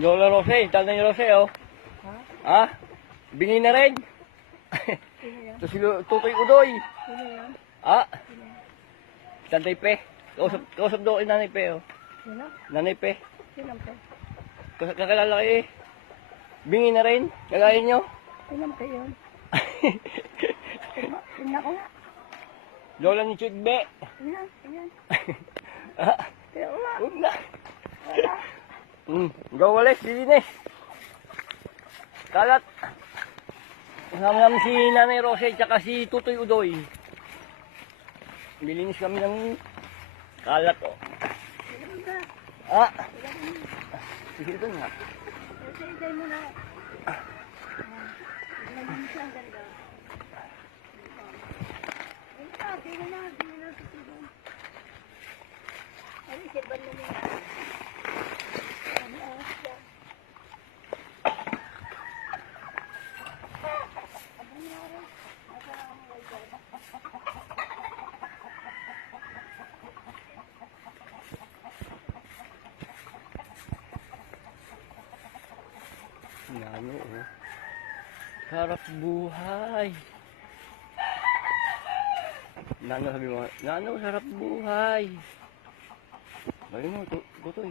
Lola Rose, Tanay Rose, oh. Ha? Ha? Bingi na rin. Sino yan? Ito si Tutoy Udoy. Sino yan? Ha? Sino yan? Tanay Pe. Kausap doon kay Nanay Pe, oh. Sino? Nanay Pe. Sino po? Kakilala kayo eh. Bingi na rin. Kagaya nyo. Sino po yun? Sino ko nga? Lola ni Chudbe. Sino? Sino? Ha? Kaya nga. Huwag na. Wala. Gawales, dilinis. Kalat. Kasama namin si Nanay Rose at si Tutoy Udoy. Bilinis kami ng kalat, oh. Sino ka? Ah. Sige ito nga. Say mo na. Naging siya ang ganda. Sino na? Sino na? Ay, siya na niya. Nano, oh. Sarap buhay. Nano, sabi mo, Nano, sarap buhay. Bali mo, Tutoy.